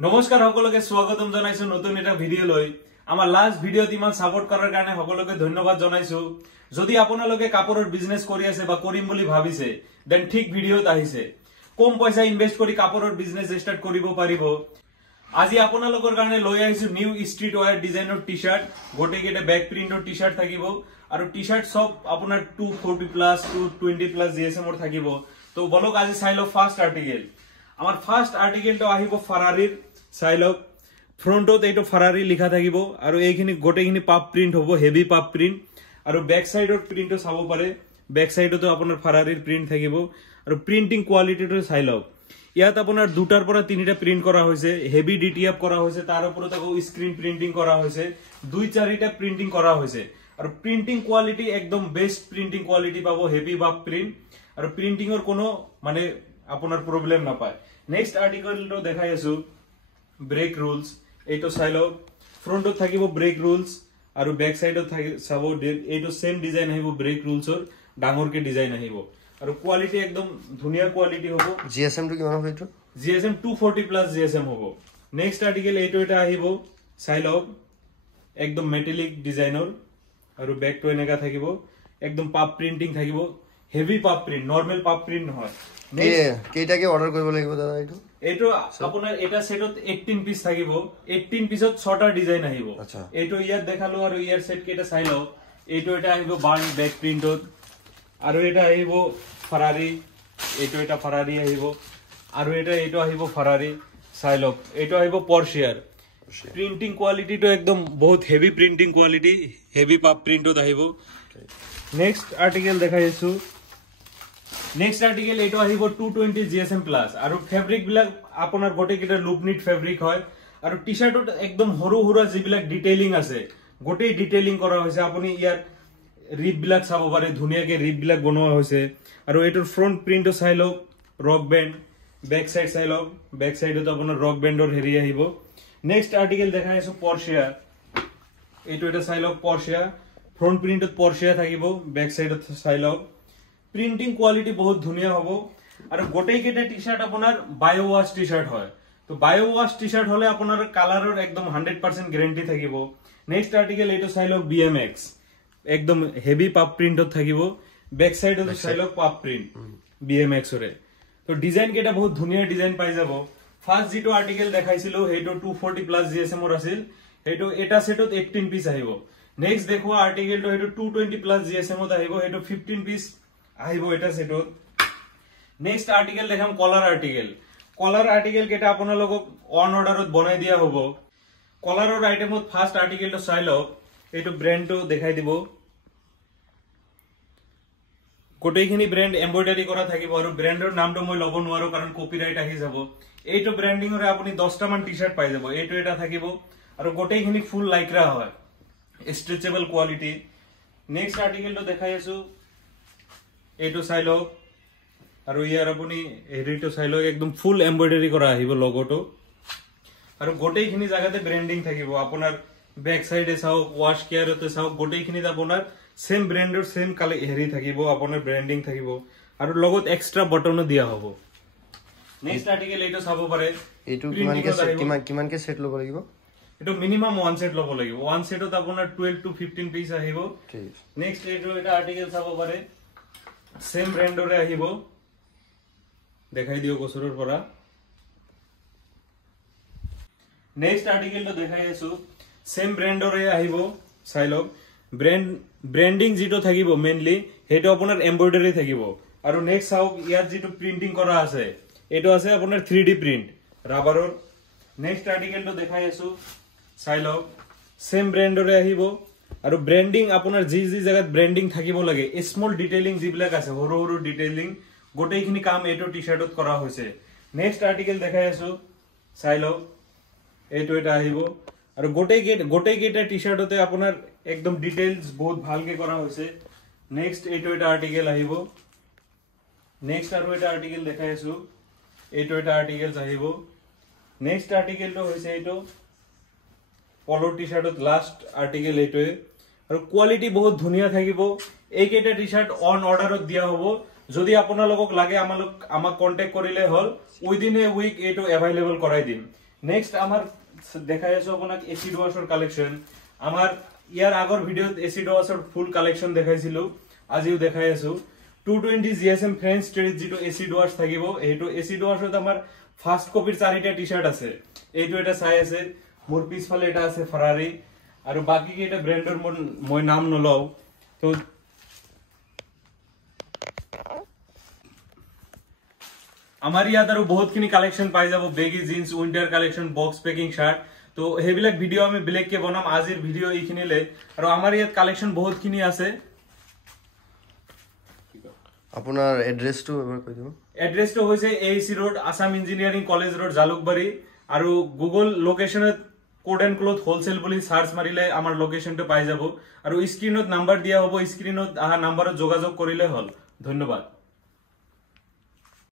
নমস্কাৰ সকলোকে স্বাগতম জনাইছো নতুন এটা ভিডিও লৈ আমাৰ লাষ্ট ভিডিওত ইমান সাপোৰ্ট কৰাৰ কাৰণে সকলোকে ধন্যবাদ জনাইছো যদি আপোনালোকে কাপোৰৰ বিজনেস কৰি আছে বা কৰিম বুলি ভাবিছে দেন ঠিক ভিডিওত আহিছে কম পইচা ইনভেস্ট কৰি কাপোৰৰ বিজনেস ষ্টাৰ্ট কৰিব পাৰিব আজি আপোনালোকৰ কাৰণে লৈ আহিছো নিউ ষ্ট্ৰীট ওয়্যাৰ ডিজাইনৰ টি-শাৰ্ট গোটেইকেটা ব্যাক প্ৰিন্টৰ টি-শাৰ্ট থাকিব আৰু টি-শাৰ্ট সব আপোনাৰ 240 প্লাস 220 প্লাস জিএসএম ৰ থাকিব তো বলক আজি চাই লও ফাৰ্স্ট আৰ্টিকেল আমাৰ ফাৰ্স্ট আৰ্টিকেলটো আহিব ফাৰাৰীৰ চাইলক ফ্ৰন্টত এইটো ফাৰাৰী লিখা থাকিব আৰু এইখিনি গোটেইখিনি পাপ প্ৰিন্ট হ'ব হেভি পাপ প্ৰিন্ট আৰু ব্যাক সাইডৰ প্ৰিন্টটো চাব পাৰে ব্যাক সাইডতো আপোনাৰ ফাৰাৰীৰ প্ৰিন্ট থাকিব আৰু প্ৰিন্টিং কোৱালিটিটো চাইলক ইয়াত আপোনাৰ দুটাৰ পৰা তিনিটা প্ৰিন্ট কৰা হৈছে হেভি ডিটিএফ কৰা হৈছে তাৰ ওপৰত আকৌ স্ক্ৰিন প্ৰিন্টিং কৰা হৈছে দুই চাৰিটা প্ৰিন্টিং কৰা হৈছে আৰু প্ৰিন্টিং কোৱালিটি একদম বেস্ট প্ৰিন্টিং কোৱালিটি পাব হেভি পাপ প্ৰিন্ট আৰু প্ৰিন্টিংৰ কোনো মানে আপোনাৰ প্ৰবলেম নাপায় নেক্সট আৰ্টিকেলটো দেখাই আছো ব্ৰেক ৰুলস এইটো চাইলক ফ্ৰন্টত থাকিব ব্ৰেক ৰুলস আৰু ব্যাক সাইডত থাকি চাব এইটো সেম ডিজাইন আহিব ব্ৰেক ৰুলসৰ ডাঙৰকে ডিজাইন আহিব আৰু কোৱালিটি একদম ধুনিয়া কোৱালিটি হ'ব জিএসএম টো কিমান হ'ব এইটো জিএসএম 240 প্লাস জিএসএম হ'ব নেক্সট আৰ্টিকেল এইটো এটা আহিব চাইলক একদম মেটালিক ডিজাইনৰ আৰু ব্যাকটো এনেকা থাকিব একদম পাপ প্ৰিন্টিং থাকিব হেভি পাপ প্ৰিন্ট নৰমাল পাপ প্ৰিন্ট নহয় কেইটাকে অৰ্ডাৰ কৰিব লাগিব দাদা এইটো আপোনাৰ এটা সেটত 18 পিস থাকিব 18 পিছত 6টা ডিজাইন আহিব এইটো ইয়াত দেখালো আৰু ইয়াৰ সেট কেটা চাইলো এইটো এটা আহিব বাৰ্ন ব্যাক প্ৰিন্টত আৰু এটা আহিব ফাৰাৰী এইটো এটা ফাৰাৰী আহিব আৰু এটা এইটো আহিব ফাৰাৰী চাইলক এইটো আহিব পৰ্শিয়াৰ প্ৰিন্টিং কোৱালিটিটো একদম বহুত হেভি প্ৰিন্টিং কোৱালিটি হেভি পাপ প্ৰিন্টত আহিব নেক্সট আৰ্টিকেল দেখাইছো নেক্সট আৰ্টিকেল এইটো আহিব 220 জিএসএম প্লাস আৰু ফেব্ৰিক বিলাক আপোনাৰ গোটেইকেটা লুপ নিট ফেব্ৰিক হয় আৰু টি-শাৰ্টত একদম হৰু হৰু যিবিলাক ডিটেইলিং আছে গোটেই ডিটেইলিং কৰা হৈছে আপুনি ইয়াৰ ৰিপ বিলাক চাব পাৰে ধুনিয়াকে ৰিপ বিলাক বনোৱা হৈছে আৰু এইটোৰ ফ্ৰন্ট প্ৰিন্টটো চাইলক ৰক বেন্ড ব্যাক সাইড চাইলক ব্যাক সাইডত আপোনাৰ ৰক বেন্ডৰ হেৰি আহিব নেক্সট আৰ্টিকেল দেখাইছো পৰ্শিয়া এইটো এটা চাইলক পৰ্শিয়া ফ্ৰন্ট প্ৰিন্টত পৰ্শিয়া থাকিব ব্যাক সাইডত চাইলক প্ৰিন্টিং কোৱালিটি বহুত ধুনিয়া হ'ব আৰু গোটেইকেটা টি-শাৰ্ট আপোনাৰ বায়ো ওয়াশ টি-শাৰ্ট হয় তো বায়ো ওয়াশ টি-শাৰ্ট হলে আপোনাৰ কালাৰৰ একদম 100% গ্যাৰান্টি থাকিব নেক্সট আৰ্টিকেল এইটো চাইলক বিএমএক্স একদম হেভি পাপ প্ৰিন্টত থাকিব ব্যাক সাইডত চাইলক পাপ প্ৰিন্ট বিএমএক্স ৰে তো ডিজাইন কেটা বহুত ধুনিয়া ডিজাইন পাই যাব ফাৰ্স্ট যেটো আৰ্টিকেল দেখাইছিলো হেটো 240 প্লাস জিএসএম ৰ আছিল হেটো এটা সেটত 18 পিস আহিব নেক্সট দেখো আৰ্টিকেলটো হেটো 220 প্লাস জিএসএম ত আহিব হেটো 15 পিস আহিব এটা সেটত নেক্সট আৰ্টিকেল দেখাম কলাৰ আৰ্টিকেল কেটা আপোনালোকক অন অৰ্ডাৰত বনাই দিয়া হ'ব কলাৰৰ আইটেমত ফাৰ্স্ট আৰ্টিকেলটো চাই লওক এইটো ব্ৰ্যান্ডটো দেখাই দিব গোটেইখিনি ব্ৰ্যান্ড এমব্ৰয়ডাৰী কৰা থাকিব আৰু ব্ৰ্যান্ডৰ নামটো মই ল'ব নোৱাৰো কাৰণ কপিৰাইট আহি যাব এইটো ব্ৰ্যান্ডিংৰে আপুনি 10টা মান টি-শাৰ্ট পাই যাব এইটো এটা থাকিব আৰু গোটেইখিনি ফুল লাইক্ৰা হয় ষ্ট্ৰেচেবল কোৱালিটি নেক্সট আৰ্টিকেলটো দেখাই আছো এইটো চাই লওক আৰু ইয়াৰ আপুনি হেৰিটো চাই লওক একদম ফুল এমব্ৰয়ডাৰী কৰা আহিব লগোটো আৰু গোটেইখিনি জায়গাতে ব্ৰ্যান্ডিং থাকিব আপোনাৰ ব্যাক সাইডে চাও ওয়াশ কেয়াৰতে চাও গোটেইখিনিত আপোনাৰ সেম ব্ৰ্যান্ডৰ সেম কালে হেৰি থাকিব আপোনাৰ ব্ৰ্যান্ডিং থাকিব আৰু লগত এক্সট্ৰা বটনো দিয়া হ'ব নেক্সট আৰ্টিকেল এইটো চাব পাৰে এইটো কিমানকে সেট ল'ব লাগিব এটো মিনিমাম 1 সেট ল'ব লাগিব 1 সেটত আপোনাৰ 12 to 15 পিস আহিব নেক্সট এইটো এটা আৰ্টিকেল চাব পাৰে সেম ব্ৰ্যান্ডৰে আহিব দেখাই দিও ওচৰৰ পৰা নেক্সট আৰ্টিকেলটো দেখাই আছো সেম ব্ৰ্যান্ডৰে আহিব চাইলক ব্ৰ্যান্ডিং যেটো থাকিব মেইনলি হেটো আপোনাৰ এমব্ৰয়ডাৰী থাকিব আৰু নেক্সট চাও ইয়াত যেটো প্ৰিন্টিং কৰা আছে এটো আছে আপোনাৰ 3D প্ৰিন্ট ৰাবাৰৰ নেক্সট আৰ্টিকেলটো দেখাই আছো চাইলক সেম ব্ৰ্যান্ডৰে আহিব আৰু ব্ৰ্যান্ডিং আপোনাৰ যি জায়গাত ব্ৰ্যান্ডিং থাকিব লাগে স্মল ডিটেইলিং যিবিলাক আছে হৰু হৰু ডিটেইলিং গোটেইখিনি কাম এটো টি-শাৰ্টত কৰা হৈছে নেক্সট আৰ্টিকেল দেখাই আছো চাইলক এইটো এটা আহিব আৰু গোটেইকেটা টি-শাৰ্টতে আপোনাৰ একদম ডিটেইলস বহুত ভালকে কৰা হৈছে নেক্সট এইটো এটা আৰ্টিকেল আহিব নেক্সট আৰু এটা আৰ্টিকেল দেখাই আছো এইটো এটা আৰ্টিকেল আহিব নেক্সট আৰ্টিকেলটো হৈছে এইটো পলো টি-শাৰ্টত লাষ্ট আৰ্টিকেল এইটোৱে আৰু কোৱালিটি বহুত ধুনিয়া থাকিব এইকেটা টি-শাৰ্ট অন অৰ্ডাৰত দিয়া হ'ব যদি আপোনালোকক লাগে আমাক কন্টাক্ট কৰিলে হল উইদিন এ উইক এটো अवेलेबल কৰাই দিম নেক্সট আমাৰ দেখাই আছো আপোনাক এসিড ওয়াশৰ কালেকশন আমাৰ ইয়াৰ আগৰ ভিডিওত এসিড ওয়াশৰ ফুল কালেকশন দেখাইছিল আজিও দেখাই আছো 220 জিএসএম ফ্ৰেঞ্চ স্ট্ৰেচ যেটো এসিড ওয়াশ থাকিব এইটো এসিড ওয়াশত আমাৰ ফাৰ্স্ট কপিৰ 4টা টি-শাৰ্ট আছে এইটো এটা চাই আছে মোৰ পিছফালে এটা আছে ফাৰাৰি আৰ বাকি কি এটা ব্ৰ্যান্ডৰ মই নাম নলও তো আমাৰ ইয়াত আৰু বহুতখিনি কালেকশন পাই যাব baggy jeans winter collection box packing shirt তো হেবিলাক ভিডিও আমি বেলেগকে বনাম আজিৰ ভিডিও এইখিনিলে আৰু আমাৰ ইয়াত কালেকশন বহুতখিনি আছে আপোনাৰ এড্ৰেছটো এবাৰ কৈ দিব এড্ৰেছটো হৈছে AC road Assam engineering college road Jalukbari আৰু গুগল লোকেশনত কোড এন্ড ক্লথ হোলসেল বুলি সাৰ্চ মাৰিলে আমাৰ লোকেশনটো পাই যাব আৰু স্ক্ৰিনত নাম্বাৰ দিয়া হ'ব স্ক্ৰিনত আহা নাম্বাৰত যোগাযোগ কৰিলে হল ধন্যবাদ